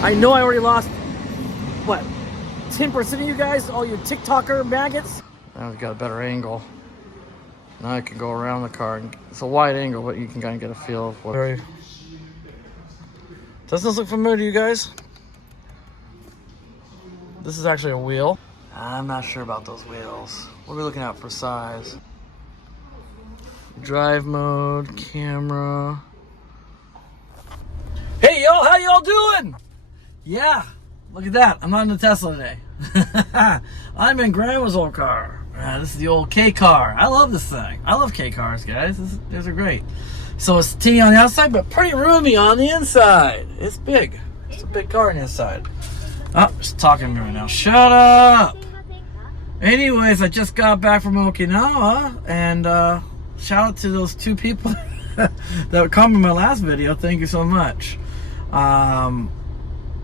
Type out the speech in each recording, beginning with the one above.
I know I already lost, what, 10% of you guys, all you TikToker maggots? Now we've got a better angle. Now I can go around the car. It's a wide angle, but you can kind of get a feel of what... Doesn't this look familiar to you guys? This is actually a wheel. I'm not sure about those wheels. What are we looking at for size? Drive mode, camera. Hey y'all, how y'all doing? Yeah, look at that. I'm not in the Tesla today. I'm in Grandma's old car. This is the old K car. I love this thing. I love K cars, guys. These are great. So it's teeny on the outside, but pretty roomy on the inside. It's big. It's a big car on the inside. Oh, just talking to me right now. Shut up. Anyways, I just got back from Okinawa, and shout out to those 2 people that commented in my last video. Thank you so much.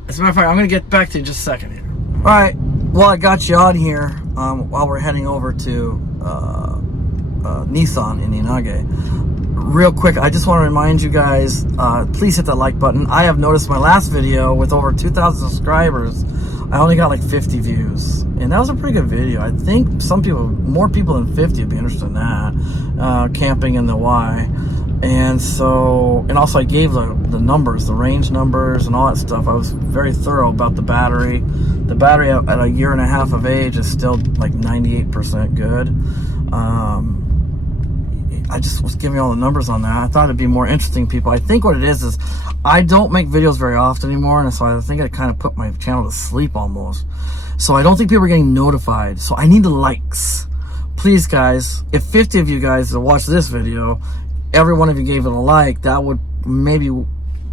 As a matter of fact, I'm going to get back to you in just a second here. Alright, well, I got you on here while we're heading over to Nissan in Inage. Real quick, I just want to remind you guys, please hit that like button. I have noticed my last video with over 2,000 subscribers, I only got like 50 views. And that was a pretty good video. I think more people than 50 would be interested in that. Camping in the Y. And so, and also I gave the numbers, the range numbers and all that stuff. I was very thorough about the battery. The battery at a year and a half of age is still like 98% good. I just was giving all the numbers on that. I thought it'd be more interesting, people. I think what it is I don't make videos very often anymore, and so I think I kind of put my channel to sleep almost. So I don't think people are getting notified. So I need the likes. Please, guys, if 50 of you guys watch this video, every one of you gave it a like, that would maybe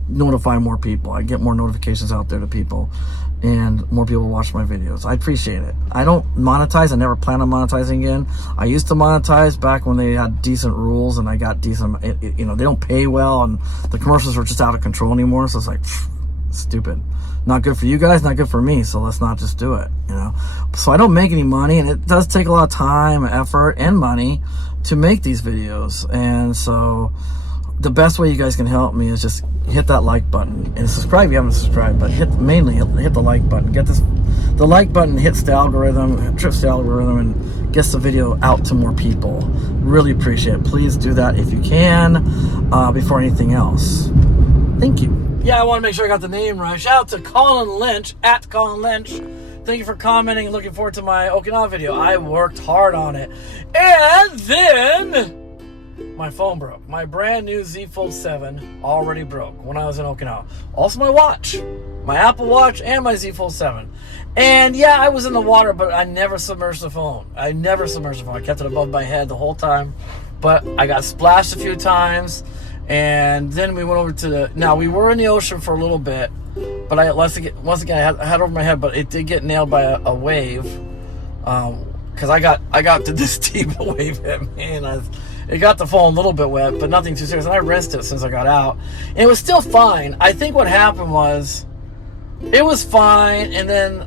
notify more people. I get more notifications out there to people, and more people watch my videos. I appreciate it. I don't monetize. I never plan on monetizing again. I used to monetize back when they had decent rules, and I got decent, they don't pay well, and the commercials were just out of control anymore. So it's like, stupid. Not good for you guys, not good for me, so let's not just do it, So I don't make any money, and it does take a lot of time, effort, and money to make these videos. And so the best way you guys can help me is just hit that like button and subscribe if you haven't subscribed, but hit the like button. The like button hits the algorithm, trips the algorithm, and gets the video out to more people. Really appreciate it. Please do that if you can, before anything else. Thank you. Yeah, I want to make sure I got the name right. Shout out to Colin Lynch, at Colin Lynch. Thank you for commenting and looking forward to my Okinawa video. I worked hard on it. And then my phone broke. My brand new Z Fold 7 already broke when I was in Okinawa. Also my watch. My Apple Watch and my Z Fold 7. And yeah, I was in the water, but I never submerged the phone. I kept it above my head the whole time. But I got splashed a few times. And then we went over to now we were in the ocean for a little bit, but once again I had over my head, but it did get nailed by a wave, because I got to this deep a wave hit me, and it got the phone a little bit wet, but nothing too serious. And I rinsed it since I got out, and it was still fine. I think what happened was it was fine, and then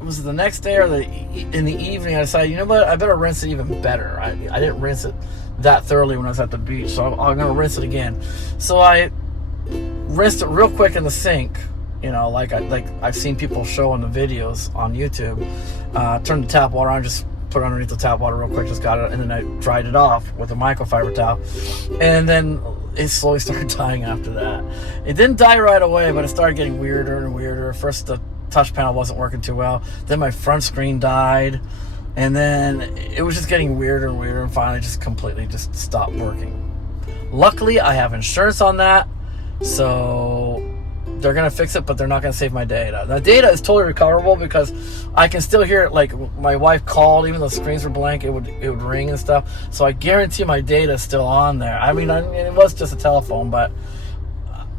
was it the next day or in the evening I decided, you know what, I better rinse it even better. I didn't rinse it that thoroughly when I was at the beach, so I'm gonna rinse it again. So I rinsed it real quick in the sink, like I've seen people show in the videos on YouTube. Turned the tap water on, just put it underneath the tap water real quick, just got it, and then I dried it off with a microfiber towel, and then it slowly started dying after that. It didn't die right away, but it started getting weirder and weirder. First the touch panel wasn't working too well, then my front screen died, and then it was just getting weirder and weirder, and finally just completely just stopped working. Luckily, I have insurance on that, so they're going to fix it, but they're not going to save my data. The data is totally recoverable because I can still hear it. Like, my wife called, even though the screens were blank, it would ring and stuff. So I guarantee my data is still on there. I mean, it was just a telephone, but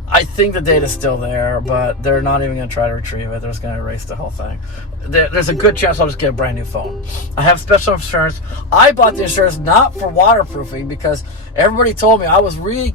I think the data's still there, but they're not even going to try to retrieve it. They're just going to erase the whole thing. There's a good chance I'll just get a brand new phone. I have special insurance. I bought the insurance not for waterproofing because everybody told me I was really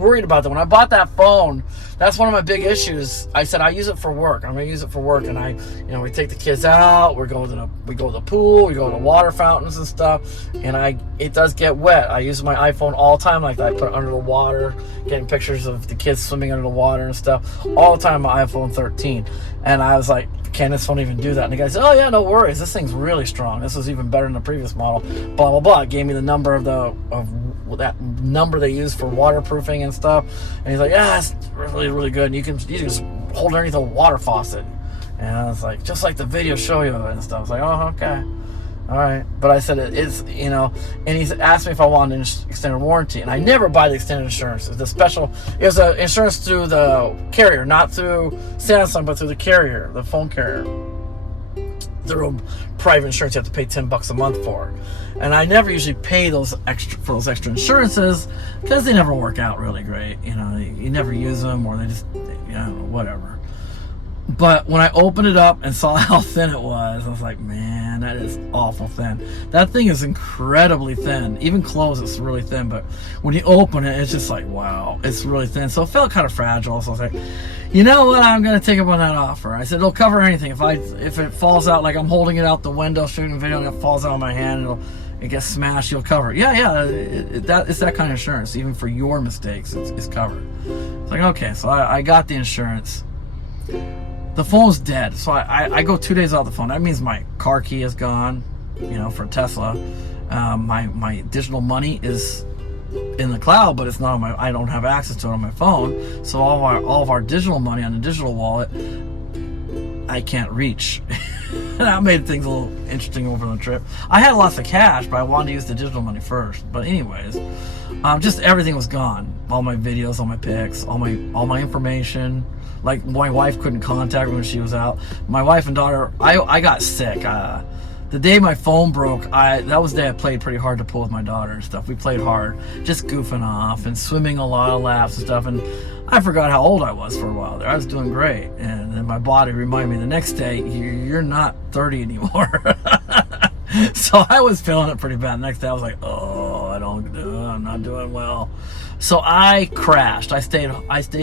worried about that. When I bought that phone, that's one of my big issues. I said I use it for work. I'm going to use it for work, and we take the kids out. We go to the pool. We go to water fountains and stuff. And it does get wet. I use my iPhone all the time like that. I put it under the water, getting pictures of the kids swimming under the water and stuff all the time. My iPhone 13, and I was like, can this phone even do that? And the guy said, oh yeah, no worries. This thing's really strong. This is even better than the previous model. Blah blah blah. It gave me the number of that number they use for waterproofing and stuff. And he's like, yeah, it's really really good. And you can just hold underneath a water faucet. And I was like, just like the video show you and stuff. I was like, oh okay, all right. But I said it's and he asked me if I wanted an extended warranty, and I never buy the extended insurance. It was an insurance through the carrier, not through Samsung, but through the carrier, the phone carrier. Their own private insurance you have to pay $10 a month for, and I never usually pay those extra insurances because they never work out really great. You never use them, or they just whatever. But when I opened it up and saw how thin it was, I was like, man, that is awful thin. That thing is incredibly thin. Even closed, it's really thin. But when you open it, it's just like, wow, it's really thin. So it felt kind of fragile. So I was like, you know what? I'm going to take up on that offer. I said, it'll cover anything. If it falls out, like I'm holding it out the window, shooting a video, and it falls out of my hand, it gets smashed, you'll cover it. Yeah, it's that kind of insurance. Even for your mistakes, it's covered. It's like, okay, so I got the insurance. The phone's dead, so I go 2 days without the phone. That means my car key is gone, for Tesla. My digital money is in the cloud, but it's not on I don't have access to it on my phone. So all of our digital money on the digital wallet, I can't reach. That made things a little interesting over the trip. I had lots of cash, but I wanted to use the digital money first. But anyways, just everything was gone. All my videos, all my pics, all my information. Like, my wife couldn't contact me when she was out. My wife and daughter, I got sick. The day my phone broke, that was the day I played pretty hard to pull with my daughter and stuff. We played hard, just goofing off and swimming a lot of laps and stuff. And I forgot how old I was for a while there. I was doing great. And then my body reminded me the next day, you're not 30 anymore. So I was feeling it pretty bad. The next day I was like, I'm not doing well. So I crashed. I stayed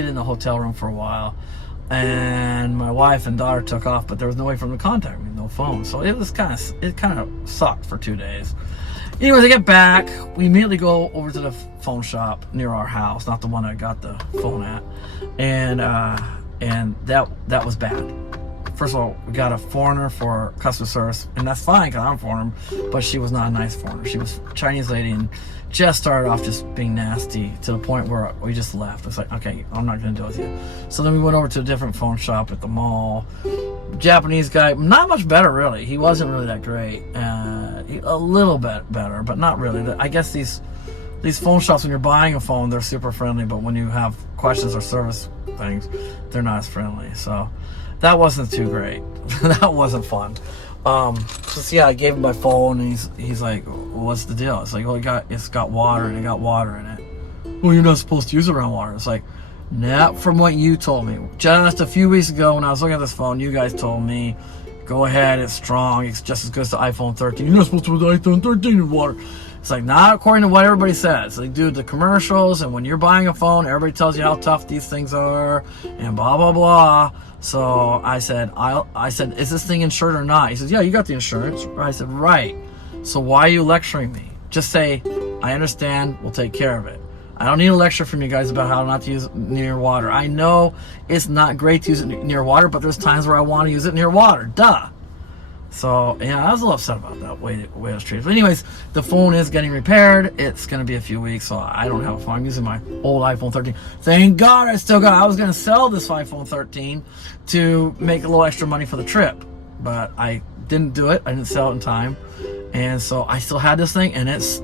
in the hotel room for a while, and my wife and daughter took off, but there was no way for them to contact me, no phone. So it kind of sucked for 2 days. Anyways, I get back. We immediately go over to the phone shop near our house, not the one I got the phone at, and that was bad. First of all, we got a foreigner for customer service, and that's fine because I'm a foreigner, but she was not a nice foreigner. She was a Chinese lady and just started off just being nasty to the point where we just left. It's like, okay, I'm not going to deal with you. So then we went over to a different phone shop at the mall. Japanese guy, not much better really. He wasn't really that great. A little bit better, but not really. I guess these phone shops, when you're buying a phone, they're super friendly, but when you have questions or service things, they're not as friendly. So that wasn't too great. That wasn't fun. So I gave him my phone, and he's like, well, what's the deal? It's like, well, it's got water, and it got water in it. Well, you're not supposed to use it around water. It's like, nah, from what you told me. Just a few weeks ago when I was looking at this phone, you guys told me, go ahead, it's strong, it's just as good as the iPhone 13. You're not supposed to put the iPhone 13 in water. It's like, not according to what everybody says. Like, dude, the commercials, and when you're buying a phone, everybody tells you how tough these things are, and blah, blah, blah. So I said, is this thing insured or not? He says, yeah, you got the insurance. I said, right. So why are you lecturing me? Just say, I understand, we'll take care of it. I don't need a lecture from you guys about how not to use it near water. I know it's not great to use it near water, but there's times where I want to use it near water. Duh. So, yeah, I was a little upset about that way it was treated. But anyways, the phone is getting repaired. It's going to be a few weeks, so I don't have a phone. I'm using my old iPhone 13. Thank God I still got it. I was going to sell this iPhone 13 to make a little extra money for the trip, but I didn't do it. I didn't sell it in time. And so I still had this thing, and it's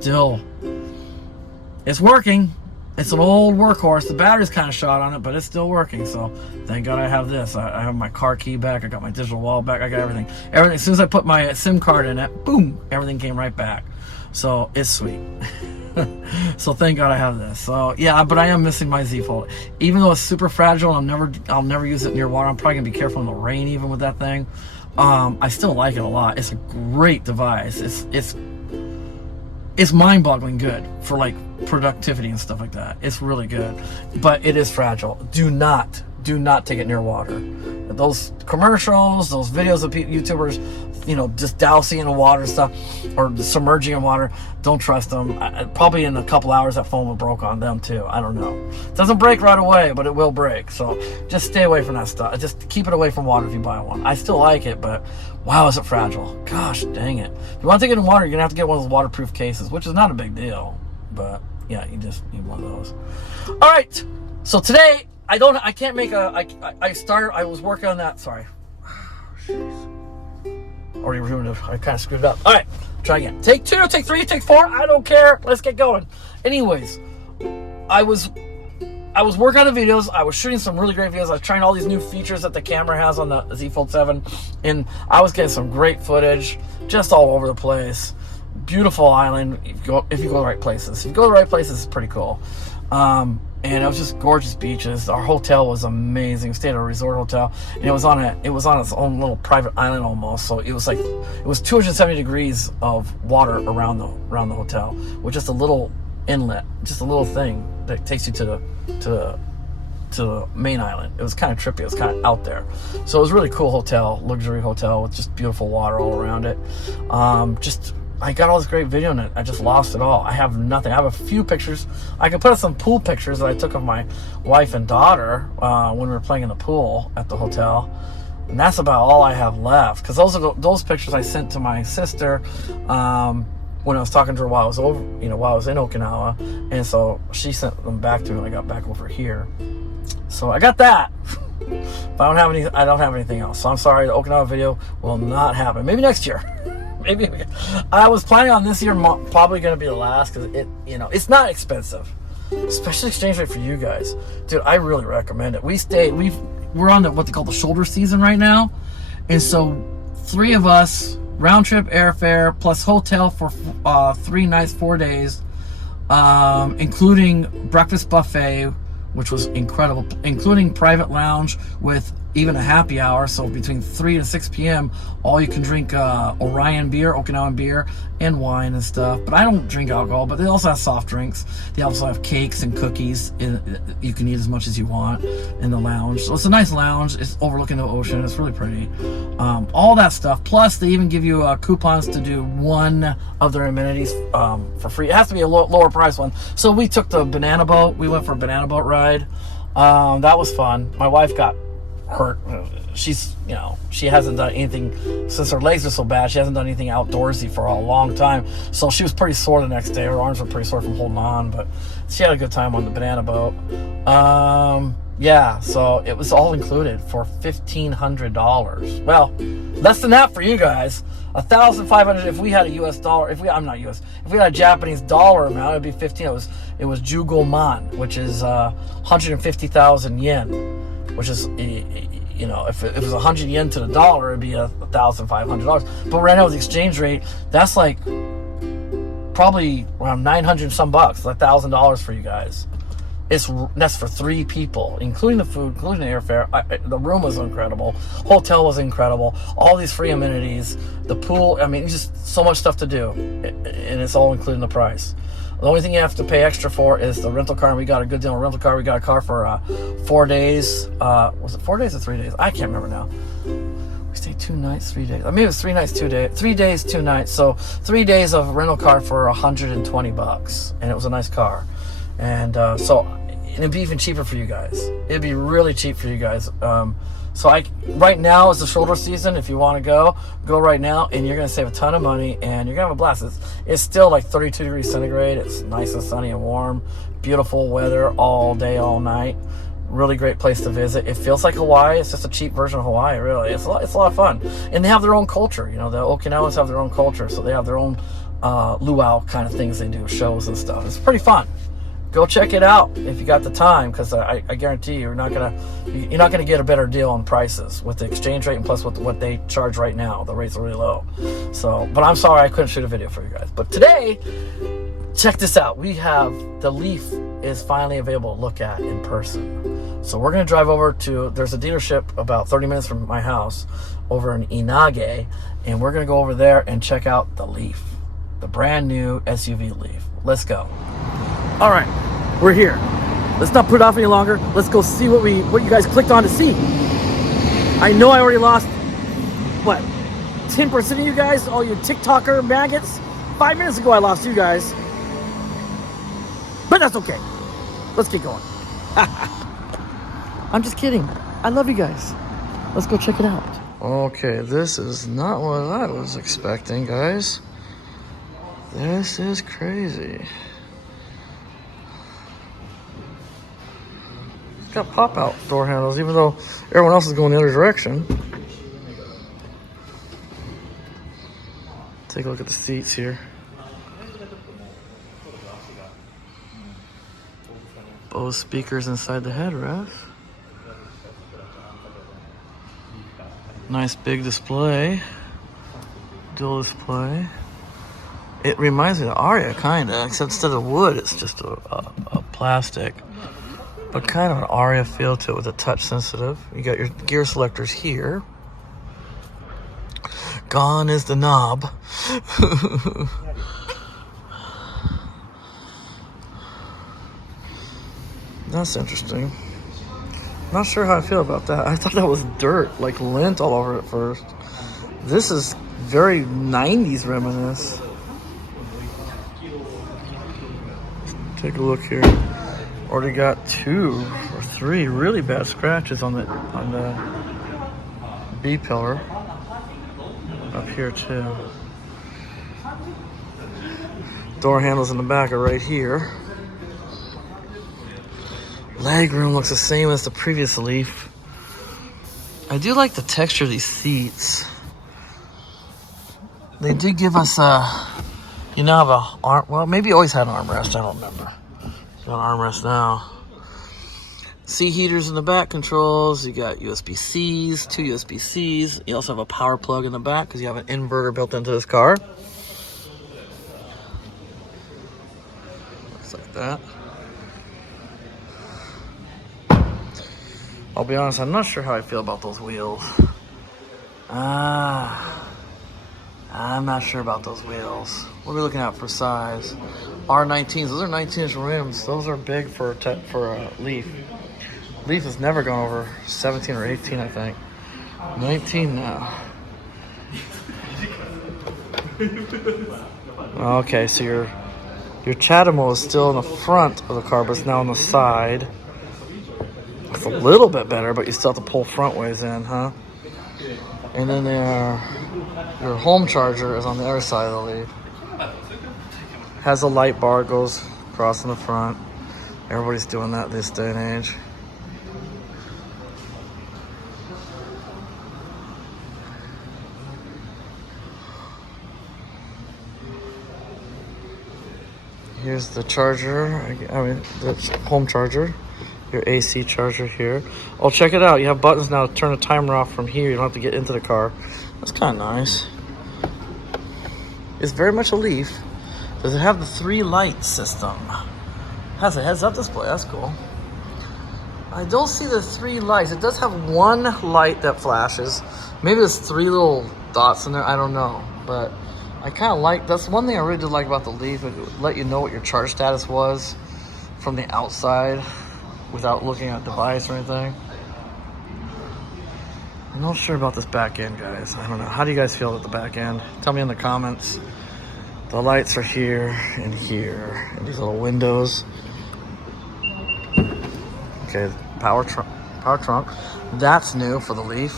working. It's an old workhorse. The battery's kind of shot on it, but it's still working. So thank God I have this. I have my car key back. I got my digital wallet back. I got everything. Everything. As soon as I put my SIM card in it, boom, everything came right back. So it's sweet. So thank God I have this. So yeah, but I am missing my Z Fold. Even though it's super fragile, I'll never use it near water. I'm probably gonna be careful in the rain even with that thing. I still like it a lot. It's a great device. it's mind-boggling good for like productivity and stuff like that. It's really good, but it is fragile. Do not take it near water. Those commercials, those videos of YouTubers, you know, just dousing in the water and stuff, or submerging in water, don't trust them. Probably in a couple hours that phone will broke on them too. I don't know. It doesn't break right away, but it will break. So just stay away from that stuff. Just keep it away from water if you buy one. I still like it, but wow, is it fragile. Gosh dang it. If you want to take it in water, you're gonna have to get one of those waterproof cases, which is not a big deal, but yeah, you just need one of those. All right, so today I was working on that. Sorry. Already ruined it. I kind of screwed it up. All right, try again. Take 2, take 3, take 4. I don't care. Let's get going. Anyways, I was working on the videos. I was shooting some really great videos. I was trying all these new features that the camera has on the Z Fold 7, and I was getting some great footage just all over the place. Beautiful island if you go to the right places. If you go to the right places, it's pretty cool. And it was just gorgeous beaches. Our hotel was amazing. We stayed at a resort hotel, and it was on its own little private island almost. So it was 270 degrees of water around the hotel, with just a little inlet, just a little thing that takes you to the main island. It was kind of trippy. It was kind of out there. So it was a really cool hotel, luxury hotel with just beautiful water all around it. I got all this great video in it. I just lost it all. I have nothing. I have a few pictures. I can put up some pool pictures that I took of my wife and daughter when we were playing in the pool at the hotel. And that's about all I have left. Because those pictures I sent to my sister when I was talking to her while I was in Okinawa. And so she sent them back to me when I got back over here. So I got that. But I don't have anything else. So I'm sorry, the Okinawa video will not happen. Maybe next year. Maybe I was planning on this year probably going to be the last, because it's not expensive, especially exchange rate for you guys, dude. I really recommend it. We're on what they call the shoulder season right now, and so 3 of us, round trip airfare plus hotel for 3 nights 4 days, including breakfast buffet, which was incredible, including private lounge with even a happy hour. So between 3 and 6 p.m., all you can drink Orion beer, Okinawan beer, and wine and stuff. But I don't drink alcohol, but they also have soft drinks. They also have cakes and cookies. You can eat as much as you want in the lounge. So it's a nice lounge. It's overlooking the ocean. It's really pretty. All that stuff. Plus, they even give you coupons to do one of their amenities for free. It has to be a lower price one. So we took the banana boat. We went for a banana boat ride. That was fun. My wife got hurt. She hasn't done anything since her legs are so bad. She hasn't done anything outdoorsy for a long time, so she was pretty sore the next day. Her arms were pretty sore from holding on, but she had a good time on the banana boat. So it was all included for $1,500. Well, less than that for you guys. $1,500 if we had a US dollar. If we had a Japanese dollar amount, it'd be 15. It was Jugomon, which is 150,000 yen. Which is, if it was 100 yen to the dollar, it'd be $1,500. But right now with the exchange rate, that's like probably around 900 some bucks, $1,000 for you guys. That's for 3 people, including the food, including the airfare. The room was incredible. Hotel was incredible. All these free amenities, the pool. I mean, just so much stuff to do, and it's all included in the price. The only thing you have to pay extra for is the rental car, and we got a good deal on rental car. We got a car for 4 days. Was it 4 days or 3 days? I can't remember now. We stayed 2 nights, 3 days. I mean, it was 3 nights, 2 days. 3 days, 2 nights. So 3 days of rental car for $120, and it was a nice car. And it'd be even cheaper for you guys. It'd be really cheap for you guys. Right now is the shoulder season. If you want to go right now, and you're going to save a ton of money, and you're going to have a blast. It's still like 32 degrees centigrade. It's nice and sunny and warm. Beautiful weather all day, all night. Really great place to visit. It feels like Hawaii. It's just a cheap version of Hawaii, really. It's a lot of fun. And they have their own culture. The Okinawans have their own culture, so they have their own luau kind of things they do, shows and stuff. It's pretty fun. Go check it out if you got the time, because I guarantee you're not gonna get a better deal on prices with the exchange rate, and plus with what they charge right now. The rates are really low. So, but I'm sorry I couldn't shoot a video for you guys. But today, check this out. We have the Leaf is finally available to look at in person. So we're gonna drive over there's a dealership about 30 minutes from my house over in Inage, and we're gonna go over there and check out the Leaf. the brand new SUV Leaf. Let's go. All right, we're here. Let's not put it off any longer. Let's go see what you guys clicked on to see. I know I already lost, what, 10% of you guys, all you TikToker maggots. 5 minutes ago I lost you guys. But that's okay. Let's get going. I'm just kidding. I love you guys. Let's go check it out. Okay, this is not what I was expecting, guys. This is crazy. It's got pop-out door handles, even though everyone else is going the other direction. Take a look at the seats here. Bose speakers inside the headrest. Nice big display. Dual display. It reminds me of the Aria, kinda, except instead of wood, it's just a plastic. But kind of an Aria feel to it with a touch sensitive. You got your gear selectors here. Gone is the knob. That's interesting. Not sure how I feel about that. I thought that was dirt, like lint all over it first. This is very 90s reminisce. Take a look here. Already got 2 or 3 really bad scratches on the B pillar. Up here too. Door handles in the back are right here. Leg room looks the same as the previous Leaf. I do like the texture of these seats. They did give us you now have a arm. Well, maybe you always had an armrest. I don't remember. It's got an armrest now. Seat heaters in the back controls. You got USB-Cs, 2 USB-Cs. You also have a power plug in the back because you have an inverter built into this car. Looks like that. I'll be honest, I'm not sure how I feel about those wheels. I'm not sure about those wheels. What are we looking at for size? R19s, those are 19-inch rims. Those are big for a Leaf. Leaf has never gone over 17 or 18, I think. 19 now. Okay, so your Chatham is still in the front of the car, but it's now on the side. It's a little bit better, but you still have to pull front ways in, huh? And then your home charger is on the other side of the Leaf. Has a light bar, goes across in the front. Everybody's doing that this day and age. Here's the charger, the home charger. Your AC charger here. Oh, check it out. You have buttons now to turn the timer off from here. You don't have to get into the car. That's kind of nice. It's very much a Leaf. Does it have the 3 light system? Has a heads-up display. That's cool. I don't see the 3 lights. It does have 1 light that flashes. Maybe there's 3 little dots in there. I don't know. But I kind of like, that's one thing I really did like about the Leaf. It would let you know what your charge status was from the outside without looking at the device or anything. I'm not sure about this back end, guys. I don't know. How do you guys feel about the back end? Tell me in the comments. The lights are here and here. And these little windows. Okay, power trunk. That's new for the Leaf.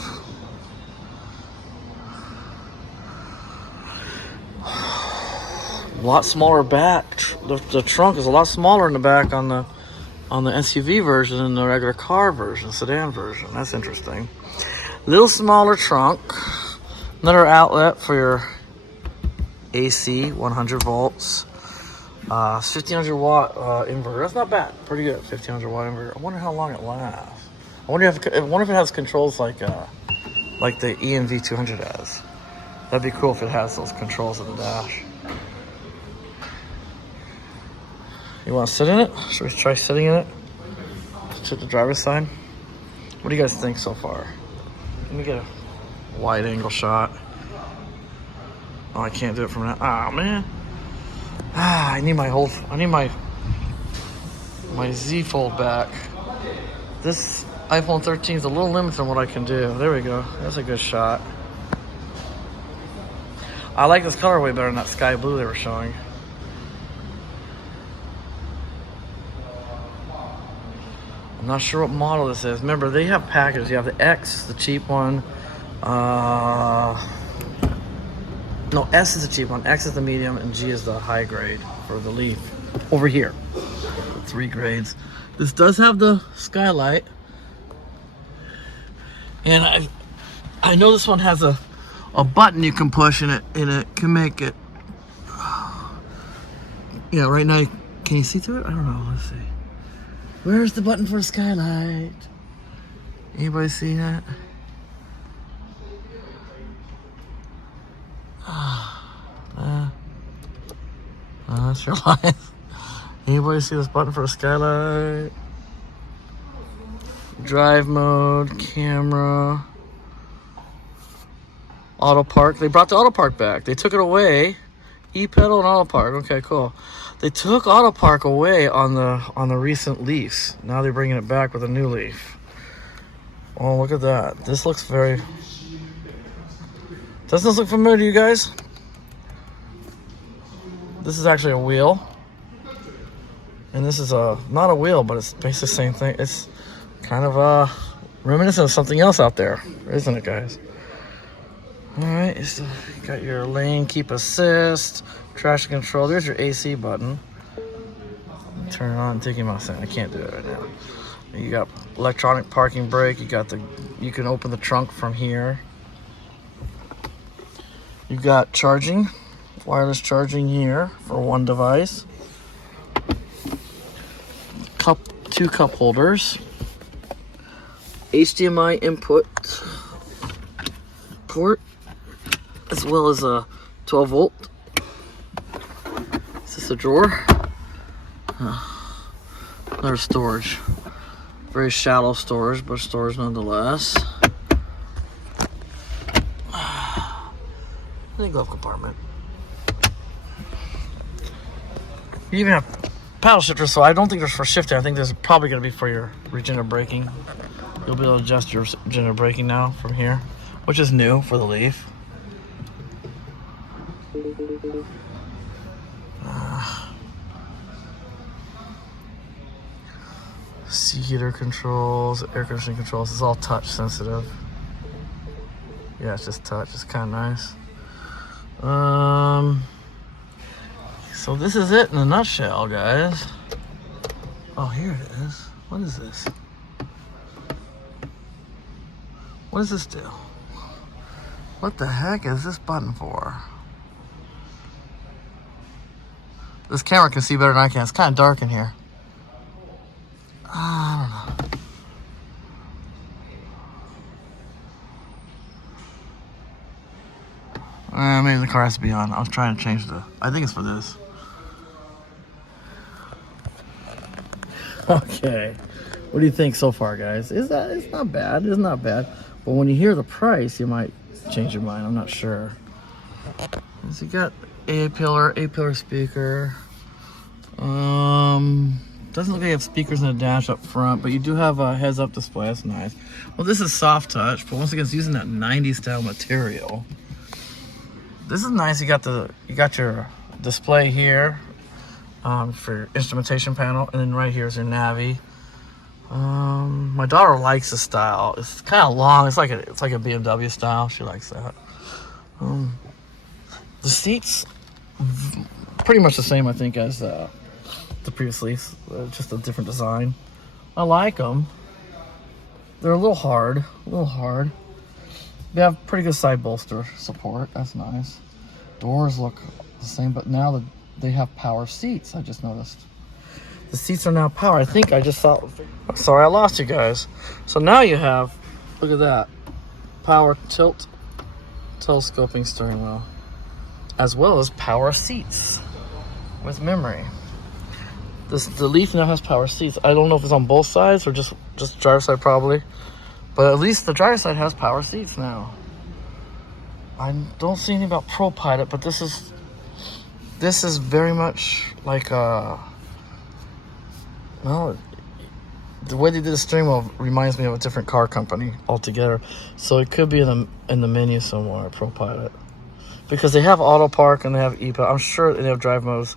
A lot smaller back. The trunk is a lot smaller in the back on the SUV version than the regular car version, sedan version. That's interesting. Little smaller trunk. Another outlet for your AC, 100 volts. 1500 watt inverter. That's not bad. Pretty good. 1500 watt inverter. I wonder how long it lasts. I wonder if it has controls like the EMV 200 has. That'd be cool if it has those controls in the dash. You want to sit in it? Should we try sitting in it? Sit the driver's side. What do you guys think so far? Let me get a wide angle shot. Oh, I can't do it from that. Oh, man. I need my Z Fold back. This iPhone 13 is a little limited on what I can do. There we go. That's a good shot. I like this colorway better than that sky blue they were showing. I'm not sure what model this is. Remember, they have packages. You have the X, the cheap one. No, S is the cheap one, X is the medium, and G is the high grade for the Leaf. Over here, 3 grades. This does have the skylight, and I know this one has a button you can push, and it can make it. Yeah, right now, can you see through it? I don't know. Let's see. Where's the button for a skylight? Anybody see that? That's your life. Anybody see this button for a skylight? Drive mode, camera, auto park. They brought the auto park back. They took it away. E-pedal and auto park. Okay, cool. They took auto park away on the recent Leafs. Now they're bringing it back with a new Leaf. Oh, look at that. This looks very... Doesn't this look familiar to you guys? This is actually a wheel. And this is not a wheel, but it's basically the same thing. It's kind of reminiscent of something else out there, isn't it, guys? Alright, so you got your lane keep assist, traction control. There's your AC button. Turn it on and take him outside. I can't do it right now. You got electronic parking brake. You can open the trunk from here. You got charging, wireless charging here for one device. Two cup holders. HDMI input port, as well as a 12 volt. Is this a drawer? Another storage. Very shallow storage, but storage nonetheless. The glove compartment. You even have paddle shifters, so I don't think there's for shifting. I think there's probably going to be for your regenerative braking. You'll be able to adjust your regenerative braking now from here, which is new for the Leaf. Seat heater controls, air conditioning controls. It's all touch sensitive. Yeah, it's just touch. It's kind of nice. So this is it in a nutshell, guys. Oh, here it is. What is this? What does this do? What the heck is this button for? This camera can see better than I can. It's kind of dark in here. I don't know. Maybe the car has to be on. I was trying to change I think it's for this. Okay. What do you think so far, guys? It's not bad. It's not bad. But when you hear the price, you might change your mind. I'm not sure. So you got A-pillar speaker. Doesn't look like you have speakers in the dash up front, but you do have a heads-up display. That's nice. Well, this is soft touch, but once again, it's using that 90s style material. This is nice. You got your display here for your instrumentation panel, and then right here is your Navi. My daughter likes the style. It's kind of long. It's like a BMW style. She likes that. The seats, pretty much the same, I think, as the previous Leafs. Just a different design. I like them. They're a little hard. They have pretty good side bolster support. That's nice. Doors look the same, but now they have power seats. I just noticed. The seats are now power. I think I just saw. Sorry, I lost you guys. So now you have, look at that, power tilt, telescoping steering wheel, as well as power seats with memory. The Leaf now has power seats. I don't know if it's on both sides or just driver's side probably, but at least the driver's side has power seats now. I don't see anything about Pro Pilot, but this is This is very much like a, well, the way they did the steering wheel reminds me of a different car company altogether. So it could be in the menu somewhere, ProPilot. Because they have auto park and they have ePilot. I'm sure they have drive modes.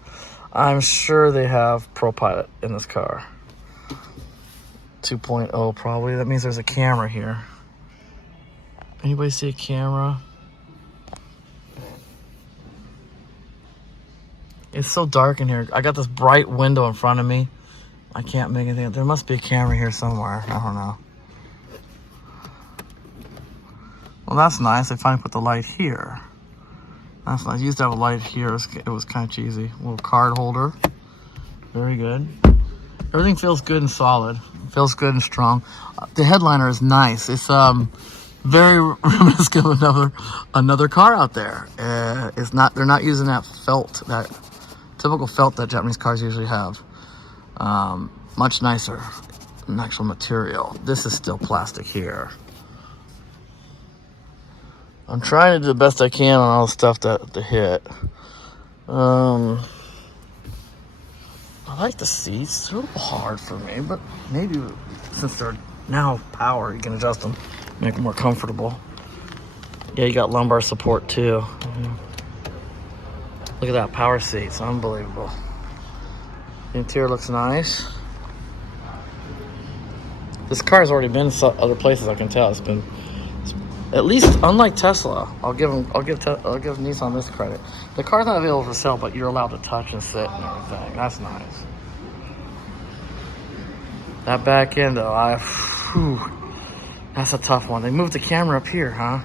I'm sure they have ProPilot in this car. 2.0 probably. That means there's a camera here. Anybody see a camera? It's so dark in here. I got this bright window in front of me. I can't make anything. There must be a camera here somewhere. I don't know. Well, that's nice. They finally put the light here. That's nice. I used to have a light here. It was kind of cheesy. A little card holder. Very good. Everything feels good and solid. Feels good and strong. The headliner is nice. It's very reminiscent of another car out there. It's not. They're not using that felt, that typical felt that Japanese cars usually have. Much nicer, an actual material. This is still plastic here. I'm trying to do the best I can on all the stuff that to hit. I like the seats. It's a little hard for me, but maybe since they're now power, you can adjust them, make them more comfortable. Yeah, you got lumbar support too. Look at that, power seats, unbelievable. The interior looks nice. This car's already been other places, I can tell. It's been, at least unlike Tesla, I'll give Nissan this credit. The car's not available for sale, but you're allowed to touch and sit and everything. That's nice. That back end though, that's a tough one. They moved the camera up here, huh?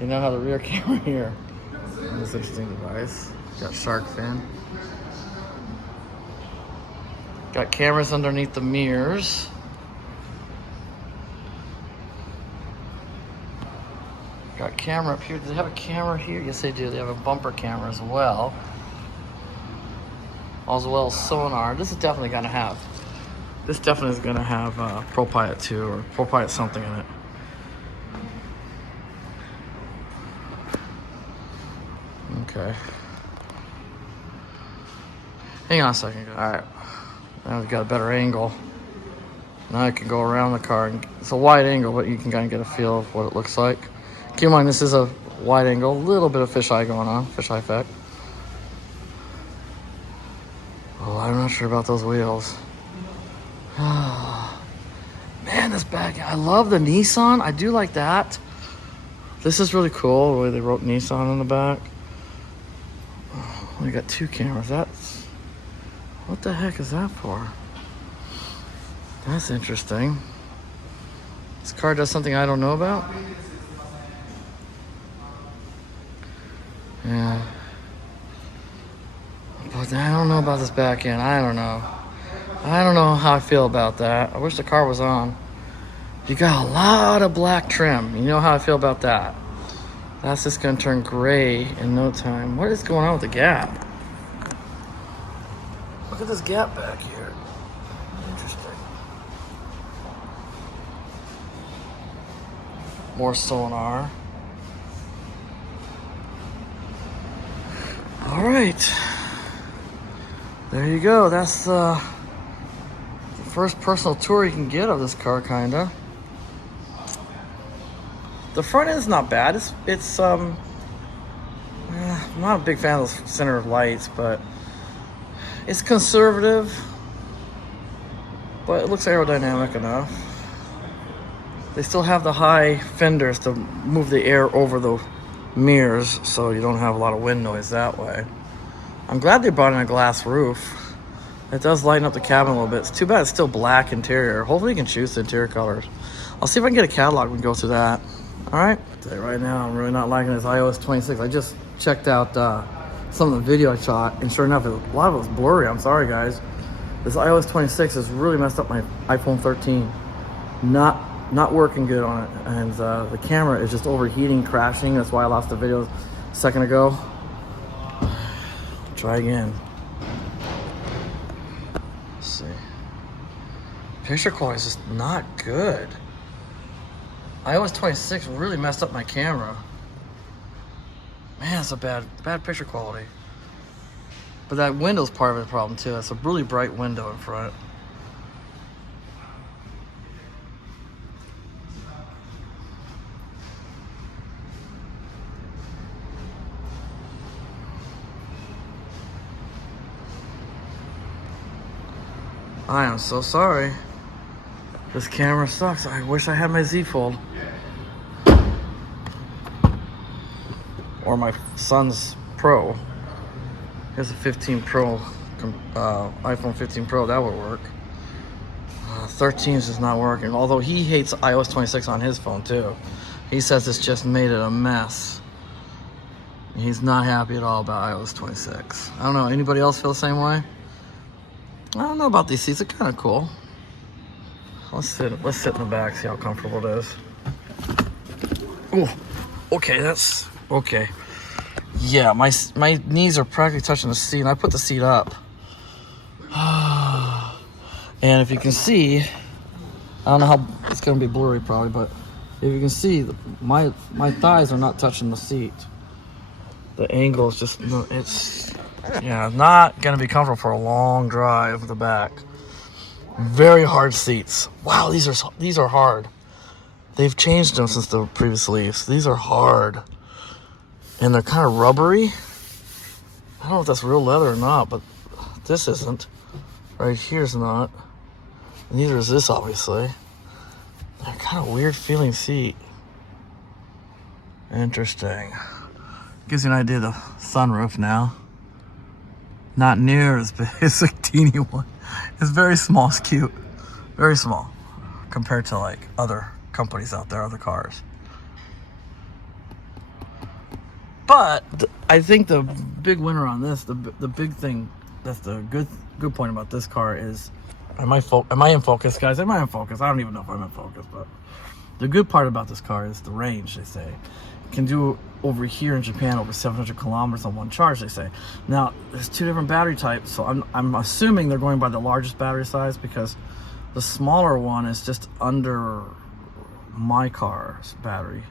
You know how the rear camera here. That's an interesting device. Got shark fin. Got cameras underneath the mirrors. Got camera up here. Do they have a camera here? Yes, they do. They have a bumper camera as well. As well as sonar. This is definitely going to have. This definitely is going to have ProPilot 2 or ProPilot something in it. Okay. Hang on a second. All right. Now we've got a better angle. Now I can go around the car. It's a wide angle, but you can kind of get a feel of what it looks like. Keep in mind, this is a wide angle. A little bit of fisheye going on. Fisheye effect. Oh, I'm not sure about those wheels. Man, this back. I love the Nissan. I do like that. This is really cool, the way they wrote Nissan on the back. We got two cameras. That's... What the heck is that for? That's interesting. This car does something I don't know about? Yeah. But I don't know about this back end. I don't know. I don't know how I feel about that. I wish the car was on. You got a lot of black trim. You know how I feel about that. That's just gonna turn gray in no time. What is going on with the gap? Look at this gap back here. Interesting. More sonar. All right. There you go. That's the first personal tour you can get of this car, kinda. The front end's not bad. I'm not a big fan of the center of lights, but it's conservative, but it looks aerodynamic enough. They still have the high fenders to move the air over the mirrors, so you don't have a lot of wind noise that way. I'm glad they brought in a glass roof. It does lighten up the cabin a little bit. It's too bad it's still black interior. Hopefully you can choose the interior colors. I'll see if I can get a catalog and go through that. All right. Right now, I'm really not liking this iOS 26. I just checked out some of the video I shot, and sure enough, a lot of it was blurry. I'm sorry, guys. This iOS 26 has really messed up my iPhone 13. Not working good on it, and the camera is just overheating, crashing. That's why I lost the video a second ago. Try again. Let's see. Picture quality is just not good. iOS 26 really messed up my camera. Man, it's a bad picture quality. But that window's part of the problem too. It's a really bright window in front. I am so sorry. This camera sucks. I wish I had my Z Fold. Or my son's Pro. Here's a 15 Pro, iPhone 15 Pro, that would work. 13's is not working, although he hates iOS 26 on his phone too. He says it's just made it a mess. He's not happy at all about iOS 26. I don't know, anybody else feel the same way? I don't know about these seats, they're kind of cool. Let's sit in the back, see how comfortable it is. Oh, okay, that's okay. Yeah, my knees are practically touching the seat, and I put the seat up. And if you can see, I don't know how it's gonna be blurry probably, but if you can see, my thighs are not touching the seat. The angle is just, it's, yeah, not gonna be comfortable for a long drive the back. Very hard seats. Wow, these are hard. They've changed them since the previous leaves. These are hard. And they're kind of rubbery. I don't know if that's real leather or not, but this isn't. Right here's not. Neither is this, obviously. They're kind of weird feeling seat. Interesting. Gives you an idea of the sunroof now. Not near as big. It's a teeny one. It's very small. It's cute. Very small compared to like other companies out there, other cars. But I think the big winner on this, the big thing, that's the good point about this car is, am I in focus, guys? Am I in focus? I don't even know if I'm in focus, but the good part about this car is the range, they say. It can do over here in Japan over 700 kilometers on one charge, they say. Now, there's two different battery types, so I'm assuming they're going by the largest battery size because the smaller one is just under my car's battery.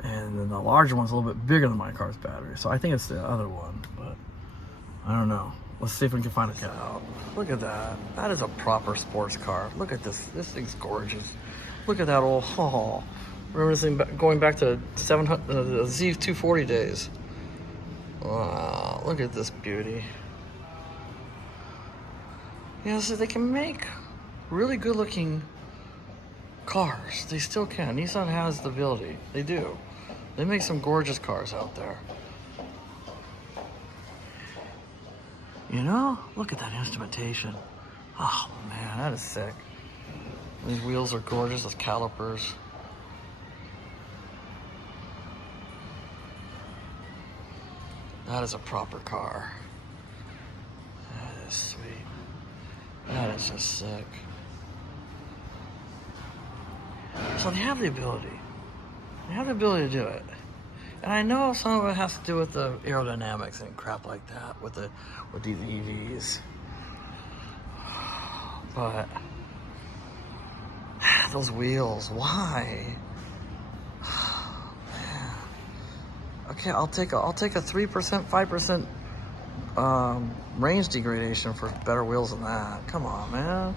And then the larger one's a little bit bigger than my car's battery. So I think it's the other one, but I don't know. Let's see if we can find it out. Look at that. That is a proper sports car. Look at this. This thing's gorgeous. Look at that old, oh. Remember this thing going back to the Z240 days. Wow, look at this beauty. Yeah, so they can make really good looking cars. They still can. Nissan has the ability. They do. They make some gorgeous cars out there. You know, look at that instrumentation. Oh man, that is sick. These wheels are gorgeous, those calipers. That is a proper car. That is sweet. That is just sick. So they have the ability. They have the ability to do it. And I know some of it has to do with the aerodynamics and crap like that with these EVs. But those wheels, why? Man. Okay, I'll take a 3%, 5% range degradation for better wheels than that. Come on, man.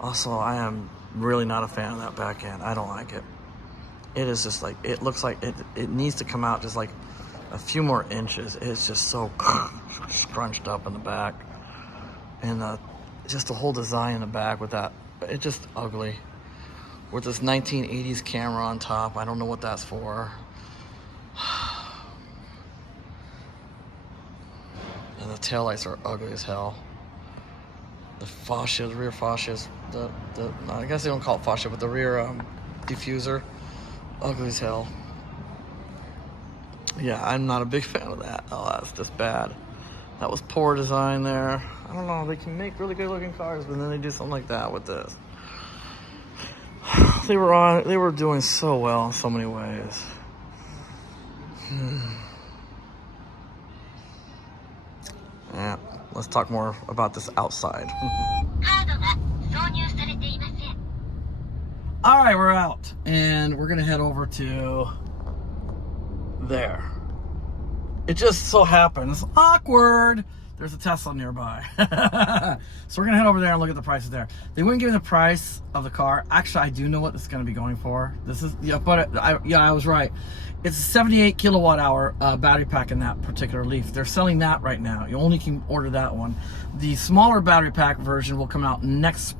Also, I am really not a fan of that back end. I don't like it. It is just like, it looks like it needs to come out just like a few more inches. It's just so scrunched up in the back. And just the whole design in the back with that, it's just ugly. With this 1980s camera on top, I don't know what that's for. And the taillights are ugly as hell. The fascia, the rear fascias, I guess they don't call it fascia, but the rear diffuser, ugly as hell. Yeah, I'm not a big fan of that. Oh, that's just bad. That was poor design there. I don't know, they can make really good looking cars, but then they do something like that with this. They were doing so well in so many ways. Yeah, let's talk more about this outside. All right, we're out, and we're gonna head over to there. It just so happens, awkward, there's a Tesla nearby. So we're gonna head over there and look at the prices there. They wouldn't give me the price of the car. Actually, I do know what this is gonna be going for. This is, yeah, but I was right. It's a 78 kilowatt hour battery pack in that particular Leaf. They're selling that right now. You only can order that one. The smaller battery pack version will come out next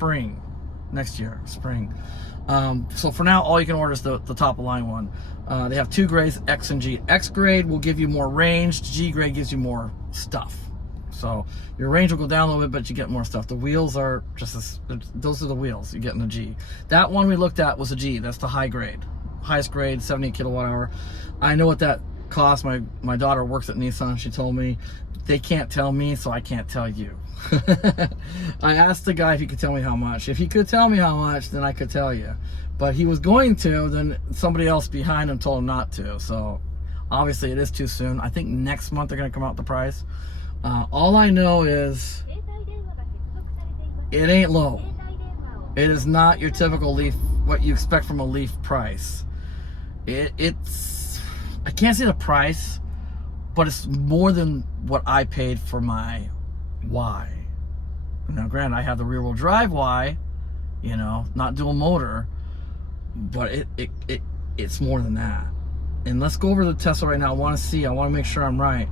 year, spring. So for now, all you can order is the top of line one. They have two grades, X and G. X grade will give you more range. G grade gives you more stuff. So your range will go down a little bit, but you get more stuff. The wheels are just as, those are the wheels you get in the G. That one we looked at was a G. That's the high grade, highest grade, 78 kilowatt hour. I know what that costs. My daughter works at Nissan. She told me they can't tell me, so I can't tell you. I asked the guy if he could tell me how much. If he could tell me how much, then I could tell you. But he was going to, then somebody else behind him told him not to. So obviously it is too soon. I think next month they're going to come out with the price. All I know is it ain't low. It is not your typical Leaf, what you expect from a Leaf price. It's, I can't say the price, but it's more than what I paid for my Y. Now granted, I have the rear wheel drive Y, you know, not dual motor, but it's more than that. And let's go over the Tesla right now. I want to make sure I'm right.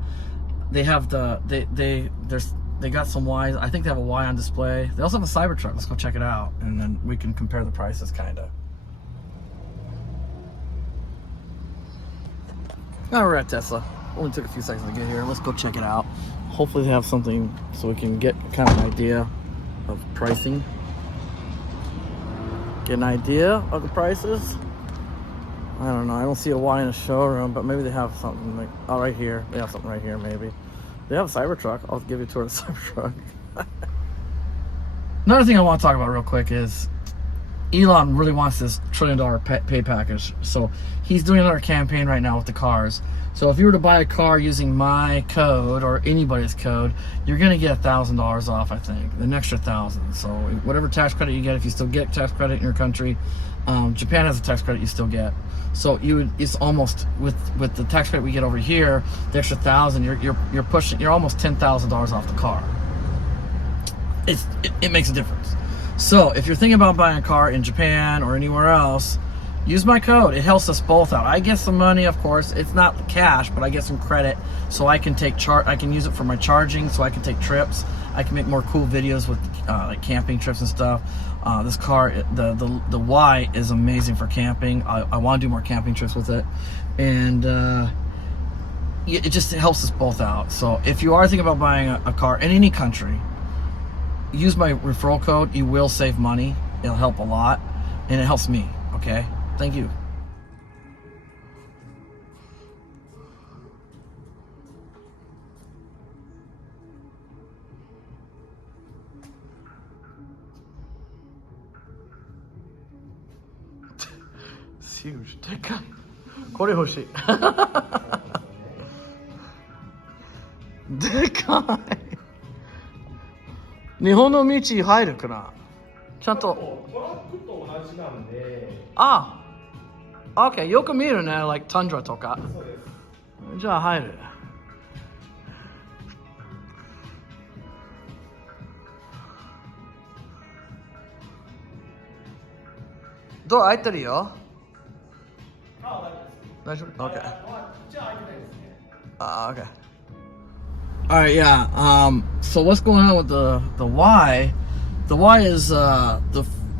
They have they got some Ys. I think they have a Y on display. They also have a Cybertruck. Let's go check it out, and then we can compare the prices, kind of. Now we're at Tesla. Only took a few seconds to get here. Let's go check it out. Hopefully they have something so we can get kind of an idea of pricing. Get an idea of the prices. I don't know. I don't see a Y in the showroom, but maybe they have something like, oh, right here. They have something right here, maybe. They have a Cybertruck. I'll give you a tour of the Cybertruck. Another thing I want to talk about real quick is Elon really wants this $1 trillion pay package. So he's doing another campaign right now with the cars. So if you were to buy a car using my code or anybody's code, you're going to get $1,000 off, I think. An extra $1,000. So whatever tax credit you get, if you still get tax credit in your country, Japan has a tax credit you still get. So it's almost, with the tax credit we get over here, the extra $1,000, you're almost $10,000 off the car. It makes a difference. So if you're thinking about buying a car in Japan or anywhere else, use my code. It helps us both out. I get some money, of course. It's not cash, but I get some credit, so I can I can use it for my charging, so I can take trips. I can make more cool videos with like camping trips and stuff. This car, the Y is amazing for camping. I want to do more camping trips with it, and it just helps us both out. So if you are thinking about buying a car in any country, use my referral code. You will save money. It'll help a lot, and it helps me. Okay. Thank you. It's huge. でかい。これ欲しい。でかい。日本の道入るかな。ちゃんと。トラックと同じなんで。あ。OK、よく見るね、like Tundra とか。そうです。じゃあ入る。ドア開いてるよ。あ、大丈夫です。大丈夫？ OK。じゃあ開いてないですね。OK。Alright, yeah. So what's going on with the Y? The Y is the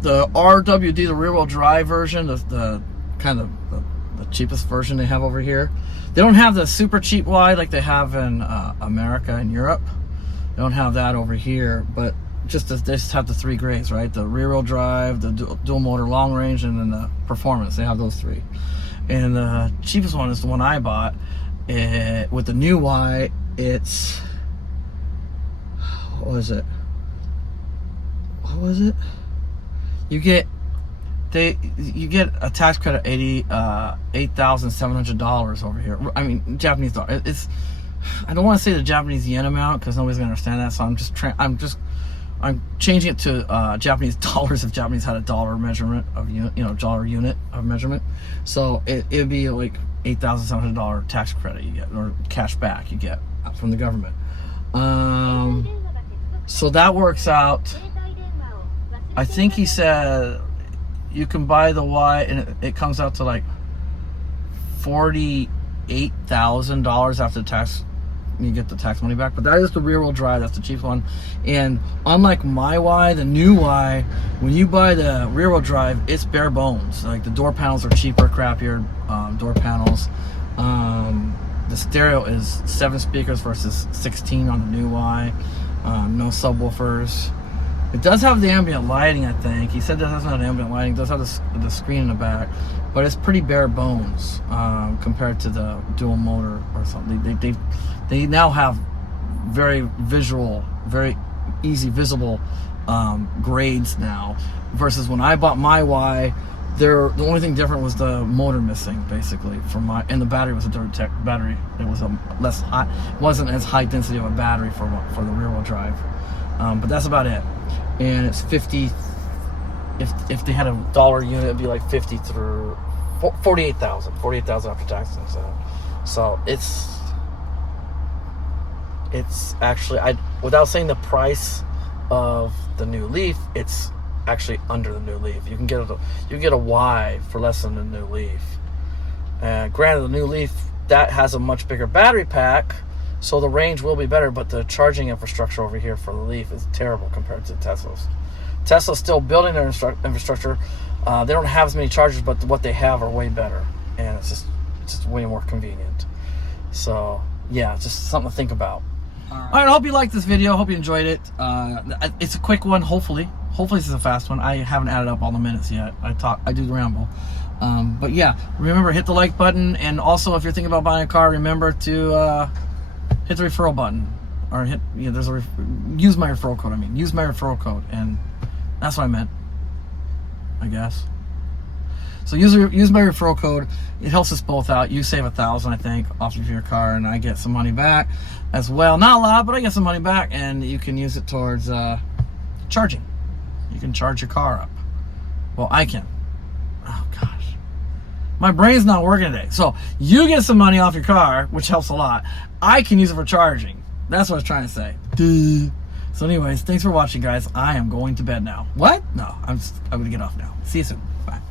RWD, the rear-wheel drive version, the kind of the cheapest version they have over here. They don't have the super cheap Y like they have in America and Europe. They don't have that over here, but they just have the three grades, right? The rear-wheel drive, the dual motor long range, and then the performance. They have those three. And the cheapest one is the one I bought. With the new Y, it's, what was it? You get a tax credit of $8,700 over here. I mean, Japanese dollar. I don't want to say the Japanese yen amount because nobody's gonna understand that. So I'm just I'm changing it to Japanese dollars if Japanese had a dollar measurement of dollar unit of measurement. So it'd be like $8,700 tax credit you get, or cash back you get from the government. So that works out. I think he said you can buy the Y and it comes out to like $48,000 after the tax. You get the tax money back, but that is the rear wheel drive. That's the cheap one. And unlike my Y, the new Y, when you buy the rear wheel drive, it's bare bones. Like the door panels are cheaper, crappier door panels. The stereo is 7 speakers versus 16 on the new Y. No subwoofers. It does have the ambient lighting, I think. He said that doesn't have ambient lighting. It does have the screen in the back, but it's pretty bare bones compared to the dual motor or something. They now have very visual, very easy visible grades now, versus when I bought my Y, the only thing different was the motor missing, basically, and the battery was a different battery. It was wasn't as high density of a battery for the rear wheel drive, but that's about it. And it's 50. If they had a dollar unit, it'd be like 50 through 48,000 after taxes. So it's actually, without saying the price of the new Leaf, it's actually under the new Leaf. You can get a Y for less than the new Leaf. Granted, the new Leaf that has a much bigger battery pack, so the range will be better, but the charging infrastructure over here for the Leaf is terrible compared to Tesla's. Tesla's still building their infrastructure. They don't have as many chargers, but what they have are way better, and it's just way more convenient. So yeah, it's just something to think about. All right, I hope you liked this video. I hope you enjoyed it. It's a quick one, hopefully. Hopefully this is a fast one. I haven't added up all the minutes yet. I do the ramble. But yeah, remember, hit the like button, and also if you're thinking about buying a car, remember to hit the referral button, or use my referral code. Use my referral code, and that's what I meant, I guess. So use my referral code. It helps us both out. You save $1,000, I think, off of your car, and I get some money back as well. Not a lot, but I get some money back, and you can use it towards charging. You can charge your car up. Well, I can. Oh gosh, my brain's not working today. So you get some money off your car, which helps a lot. I can use it for charging. That's what I was trying to say. Duh. So anyways, thanks for watching, guys. I am going to bed now. What? No, I'm gonna get off now. See you soon.